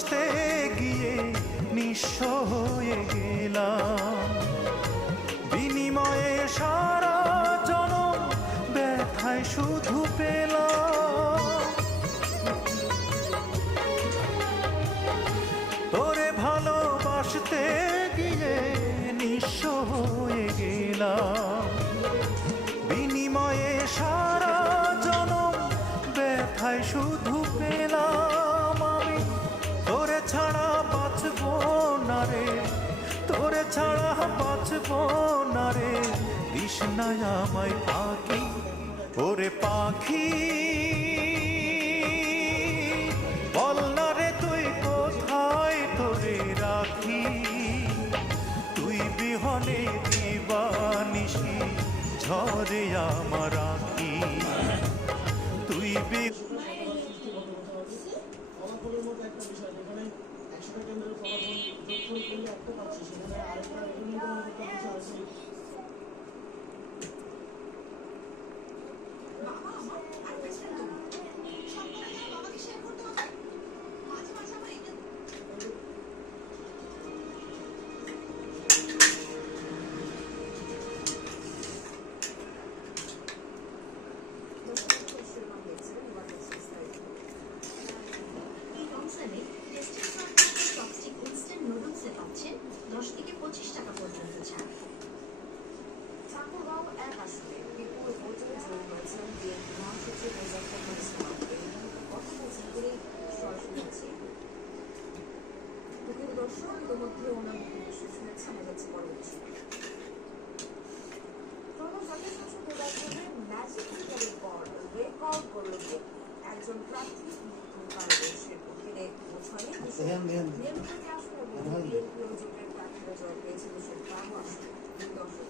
ভালোবাসতে গিয়ে নিঃস্ব হয়ে গেলাম, বিনিময়ে সারা জনম ব্যথায় শুধু পেলাম। তোরে ভালোবাসতে গিয়ে নিঃস্ব হয়ে গেলাম, বিনিময়ে সারা জনম ব্যথায় শুধু পেলাম। আমি তোরে ছাড়া বাঁচব না রে, তোরে ছাড়া বাঁচব না রে, তৃষ্ণায় আমায় পাখি, ওরে পাখি বল না রে তুই কোথায় তোরে রাখি, তুই বিহনে দিবানিশি ঝরে আমার আঁখি, তুই ফলাফলের মতো একটা বিষয় যেখানে 100টা কেন্দ্রের ফলাফল যোগ করে করলে একটা পাচ্ছি, সেখানে আরেকটা কিছু আছে। ঠাকুরগাঁও ১ আসনে বিপুল ভোটে জয়ী হয়েছেন বিএনপি মহাসচিব মোজাফফর ইসলাম। এই মুহূর্তে কথা বলছেন তিনি, সরাসরি হচ্ছে দুঃখিত দর্শক, ইতিমধ্যে ওনার বক্তব্য শেষ হয়েছে। আমরা যাচ্ছি পরবর্তী ত্রয়োদশ জাতীয় সংসদ নির্বাচনে ম্যাজিক ফিগারের পর রেকর্ড গড়ল বিএনপি। একজন প্রার্থী মৃত্যুর কারণে সে পক্ষে বোঝায়নি নিয়মিত আসনে বিএনপি ও জোটের প্রার্থীরা জয় পেয়েছিল সে 12 আসনে। দর্শক